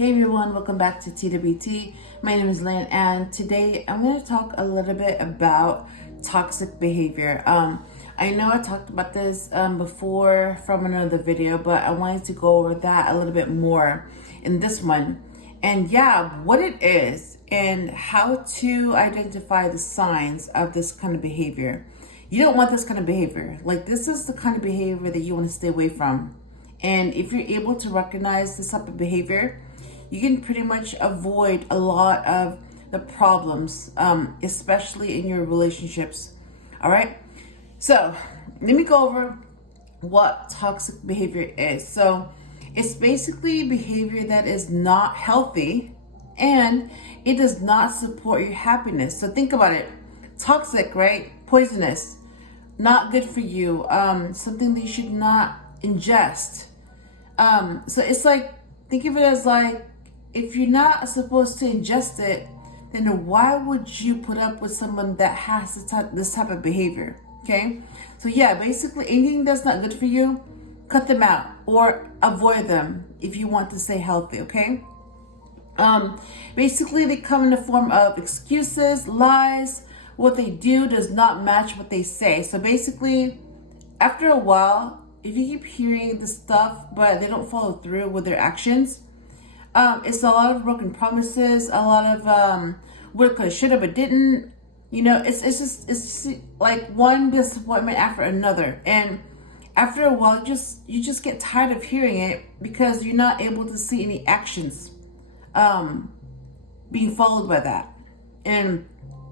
Hey everyone, welcome back to TWT. My name is Lynn, and today I'm going to talk a little bit about toxic behavior. I know I talked about this before from another video, but I wanted to go over that a little bit more in this one. And yeah, what it is and how to identify the signs of this kind of behavior. You don't want this kind of behavior. Like, this is the kind of behavior that you want to stay away from. And if you're able to recognize this type of behavior, you can pretty much avoid a lot of the problems, especially in your relationships. All right. So let me go over what toxic behavior is. So it's basically behavior that is not healthy and it does not support your happiness. So think about it. Toxic, right? Poisonous, not good for you, something that you should not ingest. So it's like, think of it as like, if you're not supposed to ingest it, then why would you put up with someone that has this type of behavior? Okay. So yeah, basically anything that's not good for you, cut them out or avoid them if you want to stay healthy. Okay. Basically they come in the form of excuses, lies. What they do does not match what they say. So basically, after a while, if you keep hearing this stuff, but they don't follow through with their actions, it's a lot of broken promises, a lot of what could have, should have, but didn't. You know, it's just like one disappointment after another, and after a while, you just get tired of hearing it because you're not able to see any actions being followed by that. And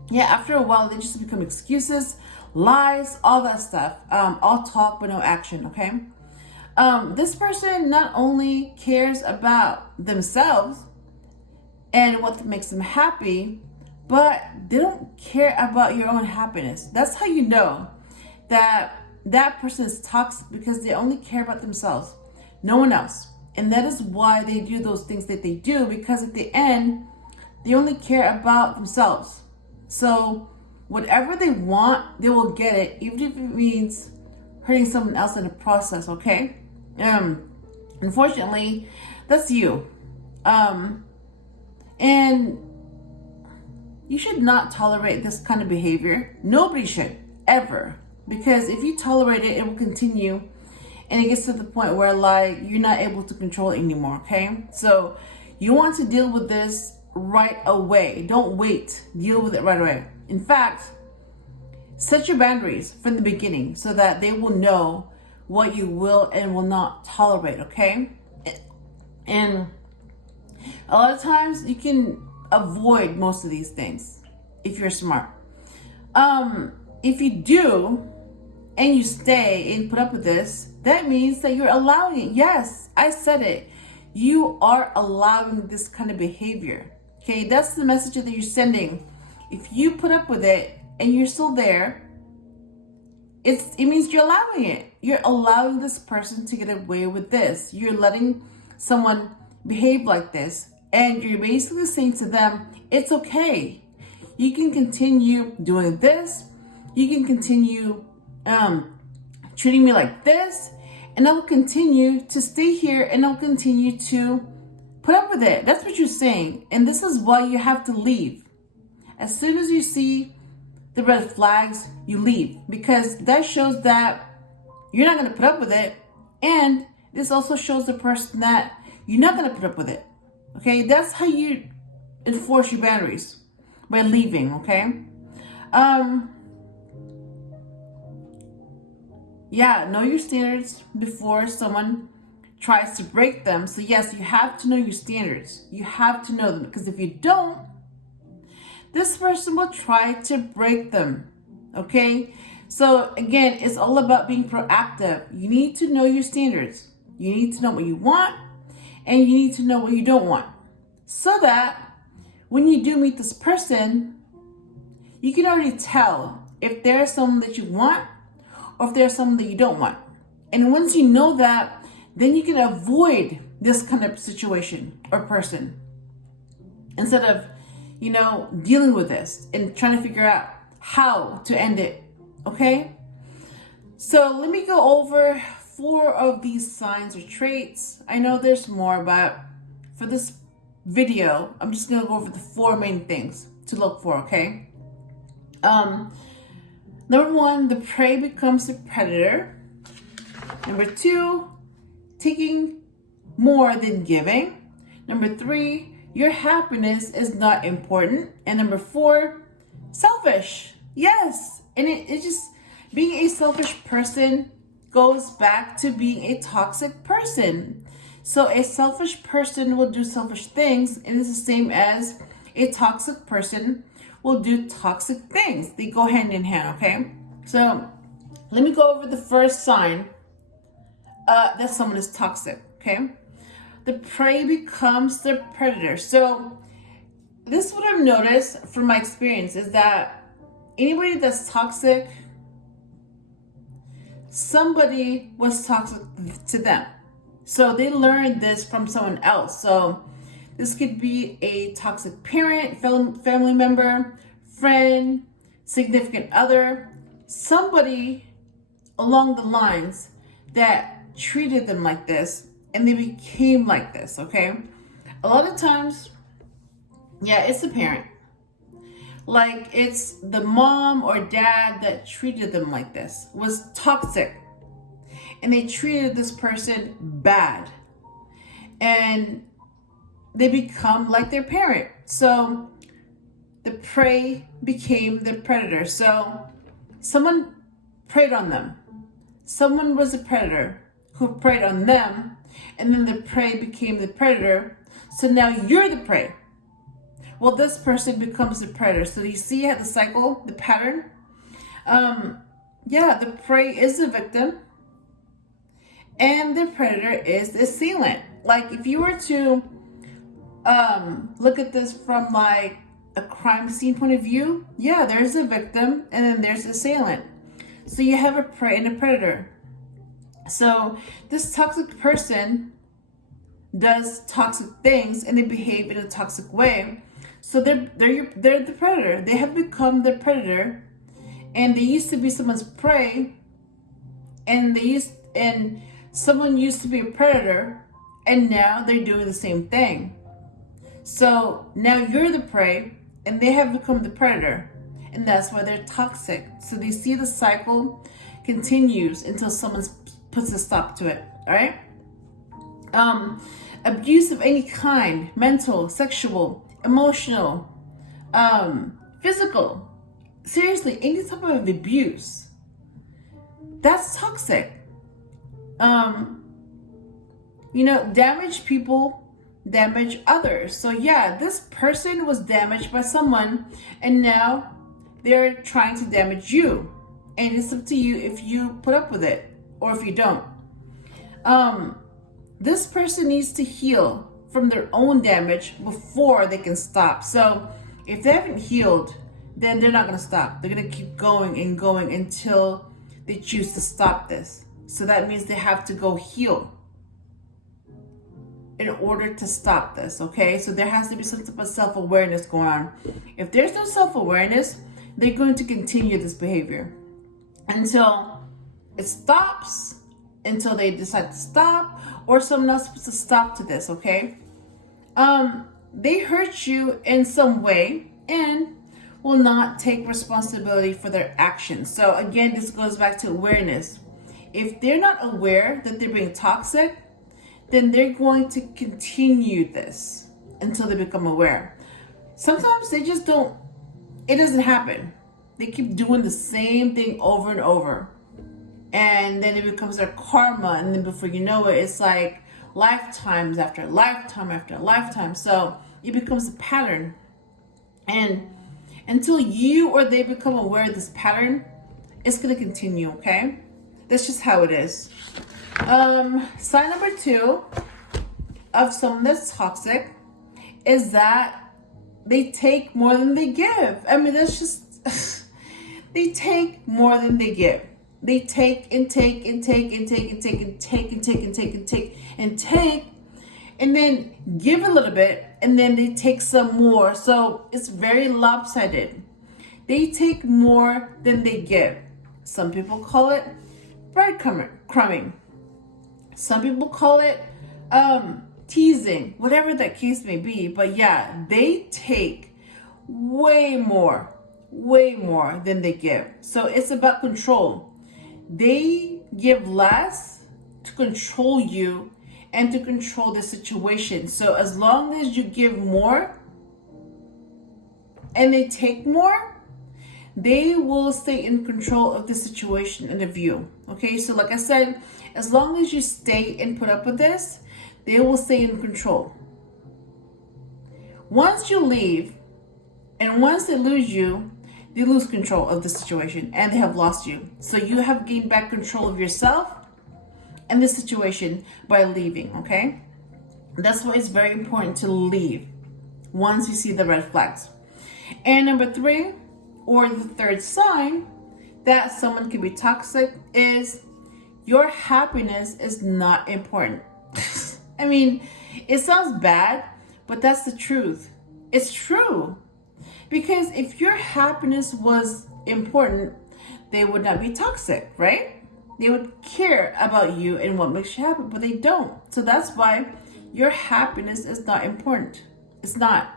yeah, after a while, they just become excuses, lies, all that stuff. All talk but no action. Okay. This person not only cares about themselves and what makes them happy, but they don't care about your own happiness. That's how you know that that person is toxic, because they only care about themselves, no one else. And that is why they do those things that they do, because at the end, they only care about themselves. So whatever they want, they will get it, even if it means hurting someone else in the process. Okay. Unfortunately, that's you. And you should not tolerate this kind of behavior. Nobody should ever, because if you tolerate it, it will continue, and it gets to the point where like you're not able to control it anymore. Okay, so you want to deal with this right away. Don't wait. Deal with it right away. In fact, set your boundaries from the beginning so that they will know what you will and will not tolerate. Okay, and a lot of times you can avoid most of these things if you're smart. If you do and you stay and put up with this, that means that you're allowing it. Yes, I said it. You are allowing this kind of behavior. Okay, that's the message that you're sending. If you put up with it and you're still there, it means you're allowing it. You're allowing this person to get away with this. You're letting someone behave like this, and you're basically saying to them, it's okay. You can continue doing this. You can continue treating me like this, and I'll continue to stay here, and I'll continue to put up with it. That's what you're saying. And this is why you have to leave. As soon as you see the red flags, you leave, because that shows that you're not going to put up with it. And this also shows the person that you're not going to put up with it. Okay, that's how you enforce your boundaries, by leaving. Okay. Yeah, know your standards before someone tries to break them. So yes, you have to know your standards. You have to know them, because if you don't, this person will try to break them. Okay. So again, it's all about being proactive. You need to know your standards. You need to know what you want, and you need to know what you don't want, so that when you do meet this person, you can already tell if there's someone that you want or if there's someone that you don't want. And once you know that, then you can avoid this kind of situation or person, instead of, dealing with this and trying to figure out how to end it. Okay? So let me go over 4 of these signs or traits. I know there's more, but for this video, I'm just going to go over the 4 main things to look for, okay? Number 1, the prey becomes the predator. Number 2, taking more than giving. Number 3, your happiness is not important. And number 4, selfish. Yes. And it just, being a selfish person goes back to being a toxic person. So a selfish person will do selfish things, and it's the same as a toxic person will do toxic things. They go hand in hand, okay? So let me go over the first sign that someone is toxic, okay? The prey becomes the predator. So this is what I've noticed from my experience is that anybody that's toxic, somebody was toxic to them. So they learned this from someone else. So this could be a toxic parent, family member, friend, significant other, somebody along the lines that treated them like this and they became like this, okay? A lot of times, yeah, it's the parent. Like it's the mom or dad that treated them like this, was toxic. And they treated this person bad. And they become like their parent. So the prey became the predator. So someone preyed on them. Someone was a predator who preyed on them. And then the prey became the predator. So now you're the prey. Well, this person becomes the predator. So you see how the cycle, the pattern? Yeah, the prey is the victim. And the predator is the assailant. Like if you were to look at this from like a crime scene point of view, yeah, there's a victim and then there's the assailant. So you have a prey and a predator. So this toxic person does toxic things and they behave in a toxic way. So they're the predator. They have become the predator, and they used to be someone's prey, and someone used to be a predator, and now they're doing the same thing. So now you're the prey, and they have become the predator, and that's why they're toxic. So they see the cycle continues until someone puts a stop to it. All right. Abuse of any kind, mental, sexual, emotional, physical, seriously, any type of abuse, that's toxic. Damaged people damage others. So yeah, this person was damaged by someone and now they're trying to damage you, and it's up to you if you put up with it or if you don't. This person needs to heal from their own damage before they can stop. So if they haven't healed, then they're not going to stop. They're going to keep going and going until they choose to stop this. So that means they have to go heal in order to stop this, okay? So there has to be some type of self-awareness going on. If there's no self-awareness, they're going to continue this behavior until it stops, until they decide to stop, or someone else puts a stop to this, okay? They hurt you in some way and will not take responsibility for their actions. So again, this goes back to awareness. If they're not aware that they're being toxic, then they're going to continue this until they become aware. Sometimes they just don't, it doesn't happen. They keep doing the same thing over and over. And then it becomes their karma. And then before you know it, it's like lifetimes after lifetime after lifetime. So it becomes a pattern. And until you or they become aware of this pattern, it's going to continue, okay? That's just how it is. Sign number 2 of someone that's toxic is that they take more than they give. I mean, that's just, they take more than they give. They take and take and take and take and take and take and take and take and take and take and then give a little bit and then they take some more. So it's very lopsided. They take more than they give. Some people call it breadcrumbing. Some people call it teasing, whatever that case may be. But yeah, they take way more than they give. So it's about control. They give less to control you and to control the situation. So as long as you give more and they take more, they will stay in control of the situation and of you. Okay, so like I said, as long as you stay and put up with this, they will stay in control. Once you leave and once they lose you, they lose control of the situation and they have lost you. So you have gained back control of yourself and the situation by leaving, okay? That's why it's very important to leave once you see the red flags. And number 3, or the third sign that someone can be toxic, is your happiness is not important. I mean, it sounds bad, but that's the truth. It's true. Because if your happiness was important, they would not be toxic, right? They would care about you and what makes you happy, but they don't. So that's why your happiness is not important. It's not.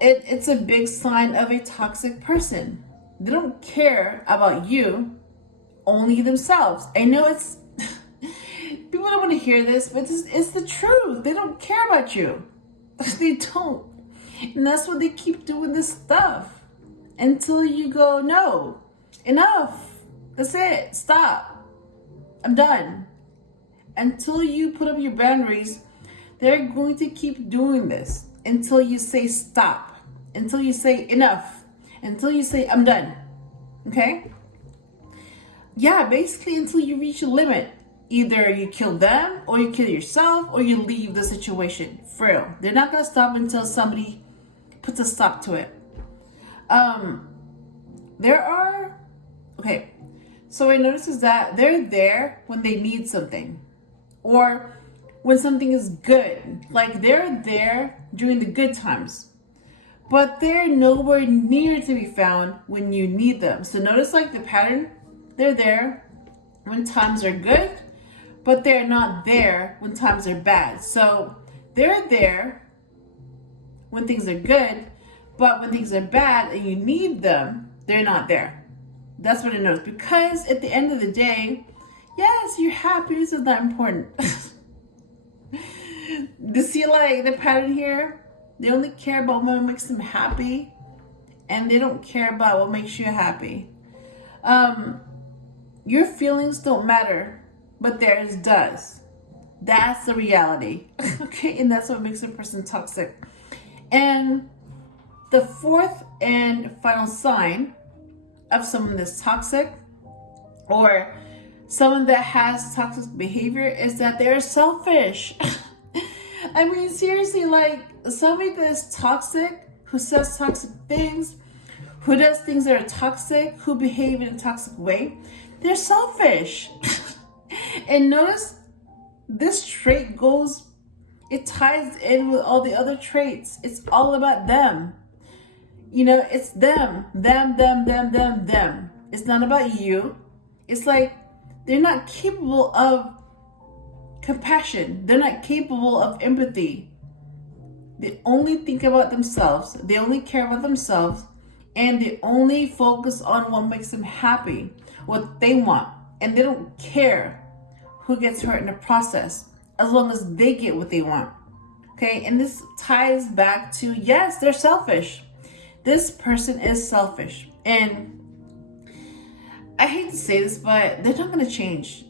It's a big sign of a toxic person. They don't care about you, only themselves. I know it's people don't want to hear this, but it's the truth. They don't care about you. They don't. And that's why they keep doing this stuff until you go, no, enough. That's it. Stop. I'm done. Until you put up your boundaries, they're going to keep doing this until you say stop, until you say enough, until you say I'm done. Okay? Yeah, basically until you reach a limit. Either you kill them or you kill yourself or you leave the situation. For real. They're not going to stop until somebody puts a stop to it. So I notice is that they're there when they need something or when something is good. Like they're there during the good times, but they're nowhere near to be found when you need them. So notice like the pattern, they're there when times are good, but they're not there when times are bad. So they're there when things are good, but when things are bad and you need them, they're not there. That's what I noticed. Because at the end of the day, yes, your happiness is not important. You see like the pattern here? They only care about what makes them happy, and they don't care about what makes you happy. Your feelings don't matter, but theirs does. That's the reality. Okay, and that's what makes a person toxic. And the fourth and final sign of someone that's toxic or someone that has toxic behavior is that they're selfish. I mean, seriously, like somebody that's toxic, who says toxic things, who does things that are toxic, who behave in a toxic way, they're selfish. And notice this trait it ties in with all the other traits. It's all about them. You know, it's them. It's not about you. It's like they're not capable of compassion. They're not capable of empathy. They only think about themselves. They only care about themselves. And they only focus on what makes them happy, what they want. And they don't care who gets hurt in the process, as long as they get what they want. Okay, and this ties back to, yes, they're selfish. This person is selfish. And I hate to say this, but they're not going to change.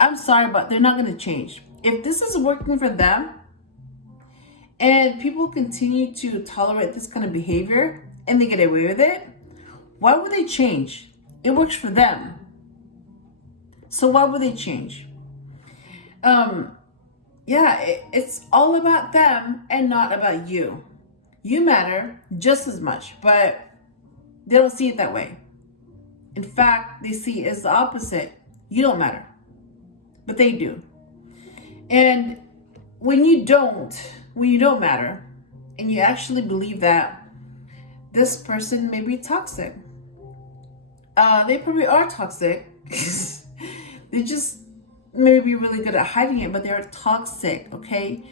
I'm sorry, but they're not going to change. If this is working for them and people continue to tolerate this kind of behavior and they get away with it, why would they change? It works for them. So why would they change? It's all about them and not about you. You matter just as much, but they don't see it that way. In fact, they see it as the opposite. You don't matter, but they do. And when you don't matter, and you actually believe that this person may be toxic, they probably are toxic. They just maybe really good at hiding it, but they're toxic, okay?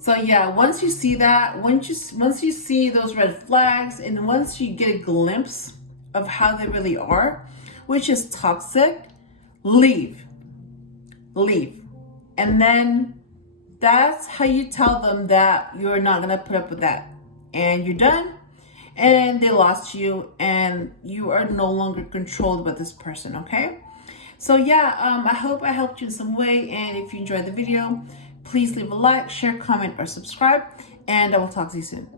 So yeah, once you see that, once you see those red flags, and once you get a glimpse of how they really are, which is toxic, leave. And then that's how you tell them that you're not gonna put up with that, and you're done, and they lost you, and you are no longer controlled by this person, okay? So yeah, I hope I helped you in some way, and if you enjoyed the video, please leave a like, share, comment, or subscribe, and I will talk to you soon.